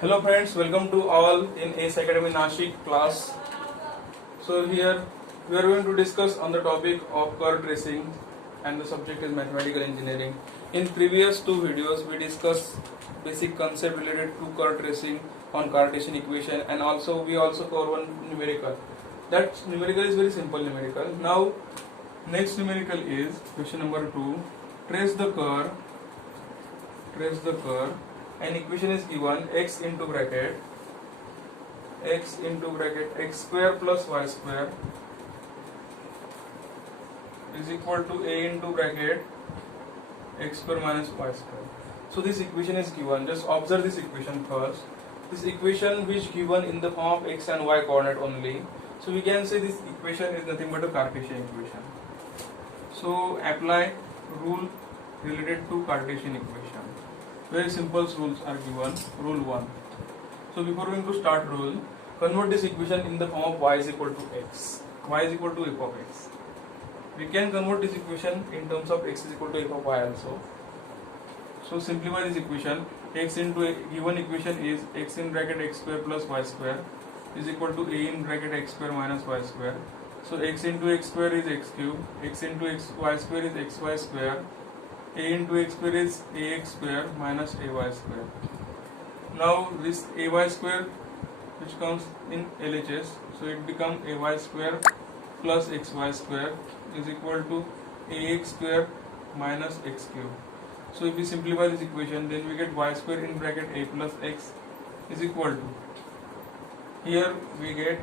Hello friends, welcome to all in ACE Academy Nashik class. So here we are going to discuss on the topic of curve tracing and the subject is mathematical engineering. In previous two videos we discussed basic concept related to curve tracing on Cartesian equation, and also we also cover one numerical. That numerical is very simple numerical. Now next numerical is question number 2. Trace the curve and equation is given x into bracket x square plus y square is equal to a into bracket x square minus y square. So this equation is given. Just observe this equation first. This equation which given in the form of x and y coordinate only. So we can say this equation is nothing but a Cartesian equation. So apply rule related to Cartesian equation. Very simple rules are given. Rule 1. So before going to start rule, convert this equation in the form of y is equal to x. Y is equal to f of x. We can convert this equation in terms of x is equal to f of y also. So simplify this equation. X into a given equation is x in bracket x square plus y square is equal to a in bracket x square minus y square. So x into x square is x cube. X into y square is xy square. A into x square is ax square minus ay square. Now this ay square which comes in LHS, so it becomes ay square plus xy square is equal to ax square minus x cube. So if we simplify this equation, then we get y square in bracket a plus x is equal to, here we get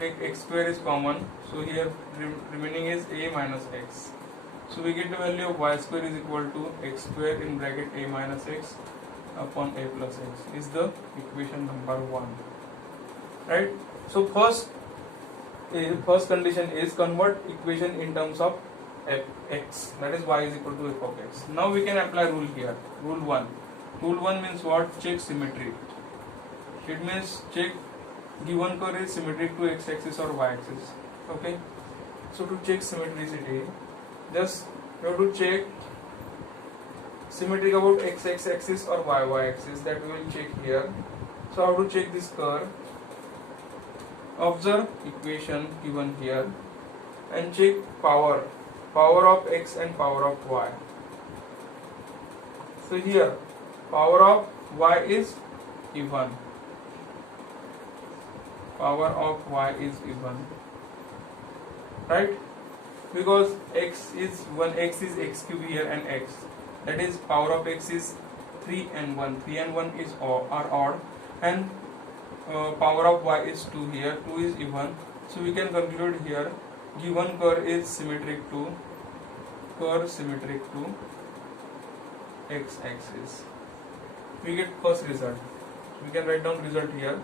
x square is common, so here remaining is a minus x. So we get the value of y square is equal to x square in bracket a minus x upon a plus x is the equation number 1. Right? So first condition is convert equation in terms of x, that is y is equal to f of x. Now we can apply rule here. Rule 1. Rule 1 means what? Check symmetry. It means check given curve is symmetric to x axis or y axis. Okay. So to check symmetricity, just you have to check symmetric about x axis or y axis, that we will check here. So how to check this curve? Observe equation given here and check power of x and power of y. So here power of y is even, power of y is even, right? Because x is x cube here and x, that is power of x is 3 and 1 is are odd, and power of y is 2 here, 2 is even. So we can conclude here given curve is symmetric to x axis. We get first result. We can write down result here.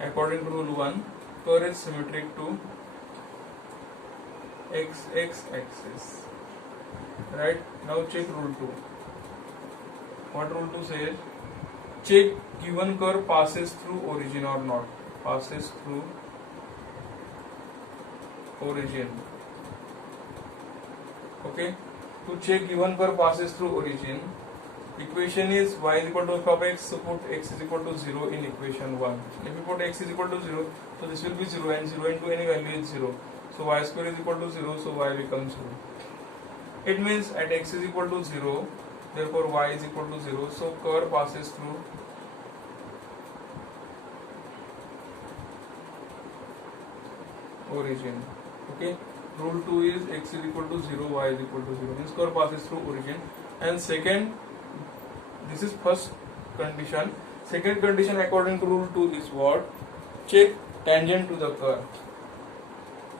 According to rule 1, curve is symmetric to x axis. Right? Now check rule 2. What rule 2 says? Check given curve passes through origin or not. Passes through origin. Okay? To check given curve passes through origin, equation is y is equal to f of x, so put x is equal to 0 in equation 1. If you put x is equal to 0, so this will be 0, and 0 into any value is 0. So y square is equal to 0, so y becomes 0. It means at x is equal to 0, therefore y is equal to 0, so curve passes through origin. Okay, rule 2 is x is equal to 0, y is equal to 0, means curve passes through origin. And second, this is first condition. Second condition according to rule 2 is what? Check tangent to the curve.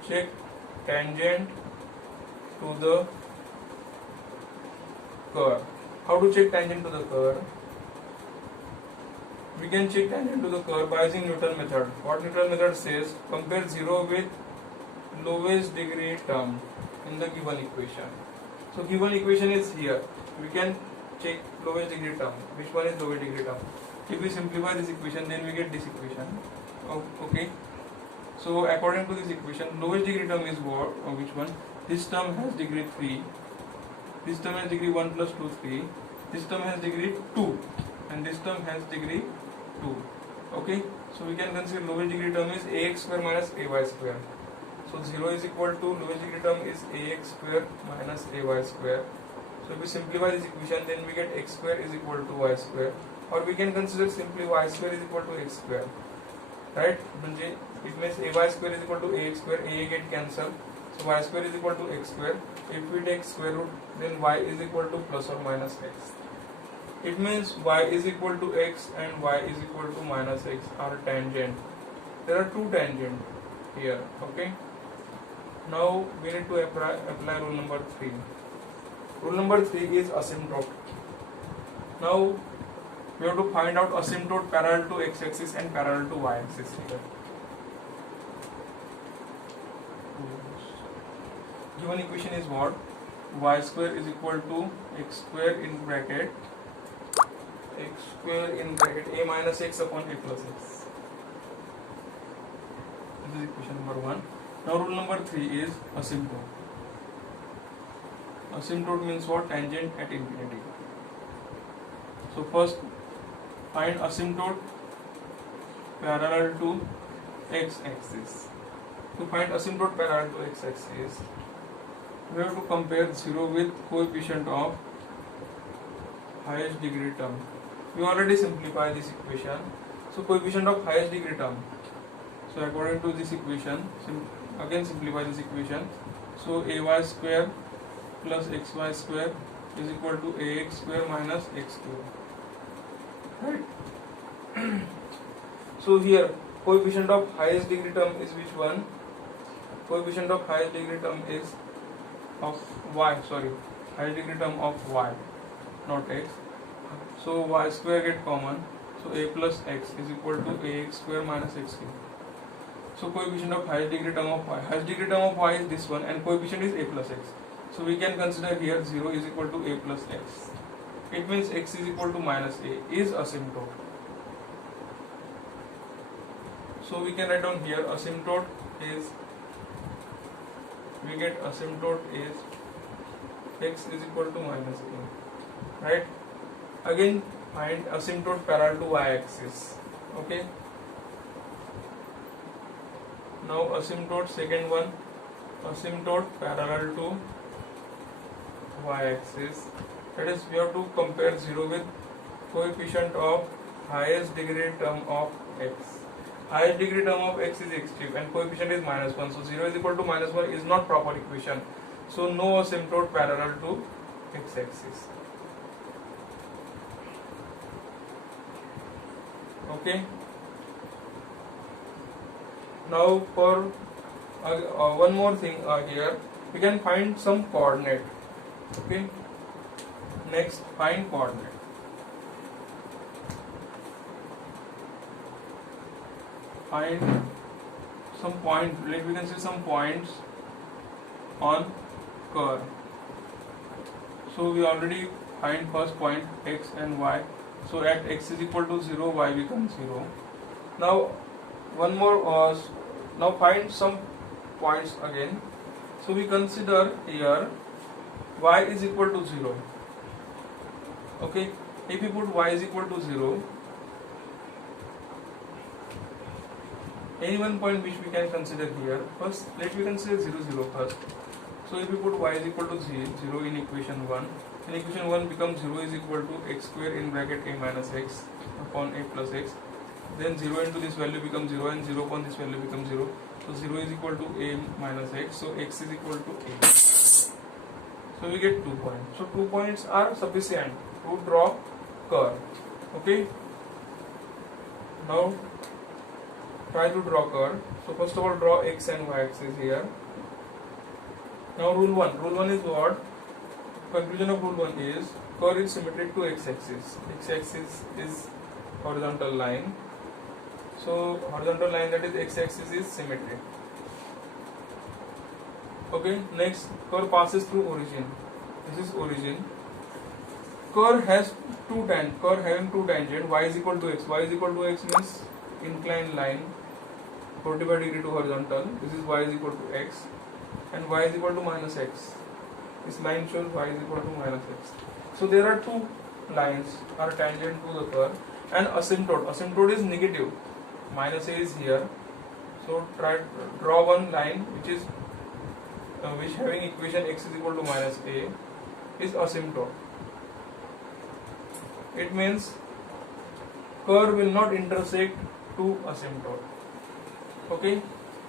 Check tangent to the curve. How to check tangent to the curve? We can check tangent to the curve by using Newton method. What Newton method says? Compare 0 with lowest degree term in the given equation. So given equation is here. We can check lowest degree term. Which one is lowest degree term? If we simplify this equation, then we get this equation. Okay. So according to this equation, lowest degree term is what? Or which one? This term has degree 3. This term has degree 1 plus 2, 3. This term has degree 2. And this term has degree 2. Okay, so we can consider lowest degree term is ax square minus ay square. So 0 is equal to lowest degree term is ax square minus ay square. So if we simplify this equation, then we get x square is equal to y square, or we can consider simply y square is equal to x square, right? It means ay square is equal to ax square, a get cancelled, so y square is equal to x square. If we take square root, then y is equal to plus or minus x. It means y is equal to x and y is equal to minus x are tangent. There are two tangents here. Okay. Now we need to apply rule number 3. Rule number 3 is asymptote. Now we have to find out asymptote parallel to x-axis and parallel to y-axis here. Given equation is what? Y square is equal to x square in bracket a minus x upon a plus x. This is equation number 1. Now rule number 3 is asymptote. Asymptote means what? Tangent at infinity. So first find asymptote parallel to x-axis. To find asymptote parallel to x-axis, we have to compare 0 with coefficient of highest degree term. We already simplify this equation. So coefficient of highest degree term. So according to this equation, again simplify this equation. So ay square plus xy square is equal to ax square minus x square. Right? So here coefficient of highest degree term is which one? Coefficient of highest degree term is of y. Sorry, highest degree term of y, not x. So y square get common. So a plus x is equal to ax square minus x cube. So coefficient of highest degree term of y. Highest degree term of y is this one, and coefficient is a plus x. So we can consider here 0 is equal to a plus x. It means x is equal to minus a is asymptote. So we can write down here asymptote is, we get asymptote is x is equal to minus a. Right? Again find asymptote parallel to y-axis. Okay. Now asymptote, second one, asymptote parallel to y-axis. That is, we have to compare 0 with coefficient of highest degree term of x. Highest degree term of x is x cube and coefficient is minus 1. So 0 is equal to minus 1 is not proper equation. So no asymptote parallel to x-axis. Okay. Now for one more thing here, we can find some coordinate. Okay. Next, find coordinate. Find some point. Like we can see some points on curve. So we already find first point x and y. So at x is equal to 0, y becomes 0. Now one more. Now find some points again. So we consider here y is equal to 0. Okay. If we put y is equal to 0, any one point which we can consider here. First, let me consider 0, 0 first. So if we put y is equal to 0 in equation 1, in equation 1 becomes 0 is equal to x square in bracket a minus x upon a plus x. Then 0 into this value becomes 0 and 0 upon this value becomes 0. So 0 is equal to a minus x. So x is equal to a. So we get 2 points. So 2 points are sufficient to draw curve. Okay. Now try to draw curve. So first of all, draw x and y axis here. Now rule 1. Rule 1 is what? Conclusion of rule 1 is curve is symmetric to x-axis. X-axis is horizontal line. So horizontal line, that is x-axis, is symmetric. Okay. Next, curve passes through origin. This is origin. Curve has curve having two tangents. Y is equal to x. Y is equal to x means inclined line 45 degree to horizontal. This is y is equal to x, and y is equal to minus x. This line shows y is equal to minus x. So there are two lines are tangent to the curve, And asymptote is negative, minus a is here. So try draw one line which having equation x is equal to minus a is asymptote. It means curve will not intersect to asymptote. Okay,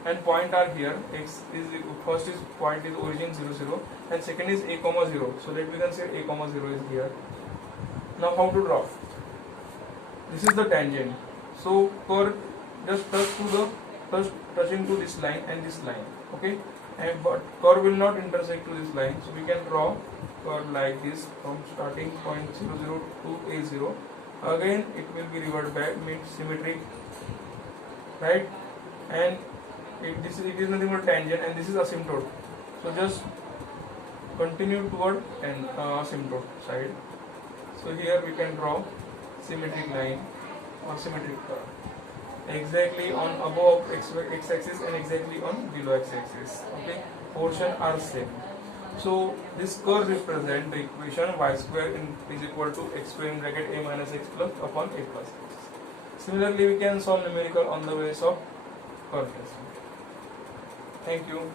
and point are here. X is first is point is origin 0 0, and second is a comma 0. So that we can say a comma 0 is here. Now how to draw? This is the tangent. So curve just touching to this line and this line. Okay, and but curve will not intersect to this line. So we can draw curve like this from starting point 0 0 to a 0. Again it will be revert back, means symmetric, right? And it is nothing but tangent, and this is asymptote. So just continue toward and asymptote side. So here we can draw symmetric line or symmetric curve exactly on above x-axis and exactly on below x-axis. Okay, portion are same. So this curve represent the equation y square is equal to x square in bracket a minus x plus upon a plus x. Similarly, we can solve numerical on the basis of curve test. Thank you.